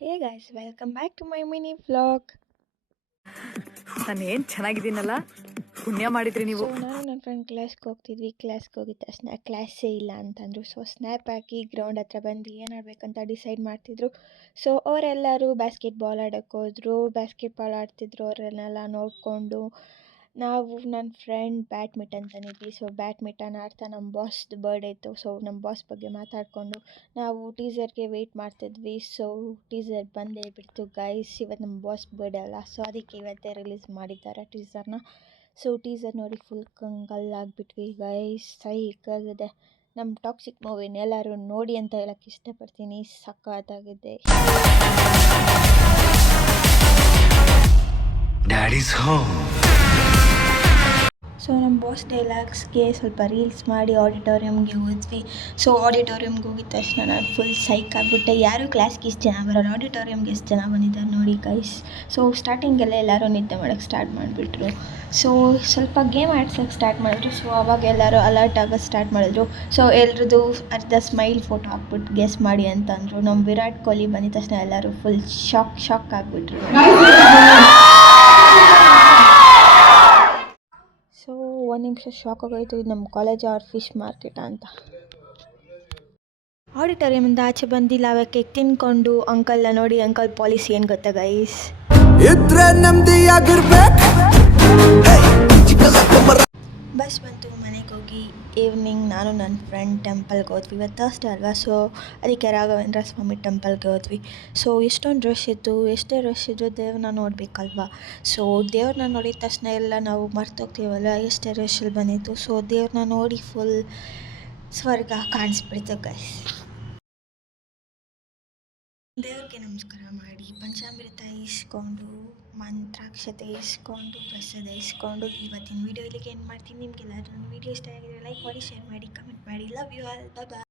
Hey guys, welcome back to my mini vlog. ನಾನೇನು ಚೆನ್ನಾಗಿದ್ದೀನಲ್ಲ, ಪುಣ್ಯ ಮಾಡಿದ್ರಿ ನೀವು. ನಾನು ನನ್ನ ಫ್ರೆಂಡ್ ಕ್ಲಾಸ್ಗೆ ಹೋಗ್ತಿದ್ವಿ. ಕ್ಲಾಸ್ಗೆ ಹೋಗಿದ ತಕ್ಷಣ ಕ್ಲಾಸೇ ಇಲ್ಲ ಅಂತಂದರು. ಸ್ನ್ಯಾಪ್ ಹಾಕಿ ಗ್ರೌಂಡ್ ಹತ್ರ ಬಂದು ಏನು ಆಡಬೇಕಂತ ಡಿಸೈಡ್ ಮಾಡ್ತಿದ್ರು. ಅವರೆಲ್ಲರೂ ಬಾಸ್ಕೆಟ್ಬಾಲ್ ಆಡೋಕ್ಕೆ ಹೋದರು. ಬಾಸ್ಕೆಟ್ಬಾಲ್ ಆಡ್ತಿದ್ರು. ಅವರನ್ನೆಲ್ಲ ನೋಡಿಕೊಂಡು ನಾವು ನನ್ನ ಫ್ರೆಂಡ್ ಬ್ಯಾಡ್ಮಿಂಟನ್ ತಂದಿದ್ವಿ. ಬ್ಯಾಡ್ಮಿಂಟನ್ ಆಡ್ತಾ ನಮ್ಮ ಬಾಸ್ದು ಬರ್ಡೇ ಇತ್ತು. ನಮ್ಮ ಬಾಸ್ ಬಗ್ಗೆ ಮಾತಾಡಿಕೊಂಡು ನಾವು ಟೀಸರ್ಗೆ ವೆಯ್ಟ್ ಮಾಡ್ತಿದ್ವಿ. ಟೀಸರ್ ಬಂದೇ ಬಿಡ್ತು ಗೈಸ್. ಇವತ್ತು ನಮ್ಮ ಬಾಸ್ ಬರ್ಡೇ ಅಲ್ಲ, ಅದಕ್ಕೆ ಇವತ್ತೇ ರಿಲೀಸ್ ಮಾಡಿದ್ದಾರೆ ಟೀಸರ್ನ. ಟೀಸರ್ ನೋಡಿ ಫುಲ್ ಕಂಗಲ್ಲಾಗ್ಬಿಟ್ವಿ ಗೈಸ್. ಸೈಕಾಗಿದೆ. ನಮ್ಮ ಟಾಕ್ಸಿಕ್ ಮೂವಿನ ಎಲ್ಲರೂ ನೋಡಿ ಅಂತ ಹೇಳೋಕ್ಕೆ ಇಷ್ಟಪಡ್ತೀನಿ. ಸಖತ್ತಾಗಿದೆ. Daddy's home. ನಮ್ಮ ಬಾಸ್ ಡೈಲಾಗ್ಸ್ಗೆ ಸ್ವಲ್ಪ ರೀಲ್ಸ್ ಮಾಡಿ ಆಡಿಟೋರಿಯಮ್ಗೆ ಹೋದ್ವಿ. ಆಡಿಟೋರಿಯಮ್ಗೆ ಹೋಗಿದ ತಕ್ಷಣ ನಾನು ಫುಲ್ ಸೈಕ್ ಆಗಿಬಿಟ್ಟೆ. ಯಾರು ಕ್ಲಾಸ್ಗೆ ಇಷ್ಟು ಜನ ಬರೋರು, ಆಡಿಟೋರಿಯಮ್ಗೆ ಎಷ್ಟು ಜನ ಬಂದಿದ್ದಾರೆ ನೋಡಿ ಗೈಸ್. ಸ್ಟಾರ್ಟಿಂಗೆಲ್ಲ ಎಲ್ಲರೂ ನಿದ್ದೆ ಮಾಡೋಕ್ಕೆ ಸ್ಟಾರ್ಟ್ ಮಾಡಿಬಿಟ್ರು. ಸ್ವಲ್ಪ ಗೇಮ್ ಆಡ್ಸೋಕ್ಕೆ ಸ್ಟಾರ್ಟ್ ಮಾಡಿದ್ರು. ಅವಾಗ ಎಲ್ಲರೂ ಅಲರ್ಟ್ ಆಗೋಕ್ಕೆ ಸ್ಟಾರ್ಟ್ ಮಾಡಿದ್ರು. ಎಲ್ರದ್ದು ಅರ್ಧ ಸ್ಮೈಲ್ ಫೋಟೋ ಹಾಕ್ಬಿಟ್ಟು ಗೆಸ್ ಮಾಡಿ ಅಂತಂದರು. ನಮ್ಮ ವಿರಾಟ್ ಕೊಹ್ಲಿ ಬಂದಿದ ತಕ್ಷಣ ಎಲ್ಲರೂ ಫುಲ್ ಶಾಕ್ ಆಗಿಬಿಟ್ರು. ಒಂದು ನಿಮಿಷ ಶಾಕ್ ಆಗೋಯ್ತು. ಇದು ನಮ್ಮ ಕಾಲೇಜ್ ಅವ್ರ ಫಿಶ್ ಮಾರ್ಕೆಟ್ ಅಂತ. ಆಡಿಟೋರಿಯಮಿಂದ ಆಚೆ ಬಂದಿಲ್ಲ, ಅವ ಕೇಕ್ ತಿನ್ಕೊಂಡು ಅಂಕಲ್ನ ನೋಡಿ. ಅಂಕಲ್ ಪಾಲಿಸಿ ಏನು ಗೊತ್ತಾ ಗೈಸ್, ಬಸ್ ಬಂತು. ಮನೆಗೆ ಹೋಗಿ ಈವ್ನಿಂಗ್ ನಾನು ನನ್ನ ಫ್ರೆಂಡ್ ಟೆಂಪಲ್ಗೆ ಹೋದ್ವಿ. ಇವತ್ತು ಥರ್ಸ್ಡೇ ಅಲ್ವಾ, ಅದಕ್ಕೆ ರಾಘವೇಂದ್ರ ಸ್ವಾಮಿ ಟೆಂಪಲ್ಗೆ ಹೋದ್ವಿ. ಎಷ್ಟೊಂದು ರಶ್ ಇತ್ತು. ಎಷ್ಟೇ ರಶ್ ಇದ್ದರೂ ದೇವ್ರನ್ನ ನೋಡಬೇಕಲ್ವಾ. ದೇವ್ರನ್ನ ನೋಡಿದ ತಕ್ಷಣ ಎಲ್ಲ ನಾವು ಮರ್ತೋಗ್ತೀವಲ್ಲ, ಎಷ್ಟೇ ರಶಲ್ಲಿ ಬಂದಿತ್ತು. ದೇವ್ರನ್ನ ನೋಡಿ ಫುಲ್ ಸ್ವರ್ಗ ಕಾಣಿಸ್ಬಿಡ್ತು ಗೈಸ್. ದೇವ್ರಿಗೆ ನಮಸ್ಕಾರ ಮಾಡಿ ಪಂಚಾಮೃತ ಇಸ್ಕೊಂಡು ಮಂತ್ರಾಕ್ಷತೆ ಇಸ್ಕೊಂಡು ಪ್ರಸಾದ ಇಸ್ಕೊಂಡು ಇವತ್ತಿನ ವೀಡಿಯೋ ಇಲ್ಲಿಗೆ ಏನು ಮಾಡ್ತೀನಿ. ನಿಮಗೆಲ್ಲರೂ ನನ್ನ ವೀಡಿಯೋ ಇಷ್ಟ ಆಗಿದ್ರೆ ಲೈಕ್ ಮಾಡಿ, ಶೇರ್ ಮಾಡಿ, ಕಮೆಂಟ್ ಮಾಡಿ. Love you all. ಬಾಯ್.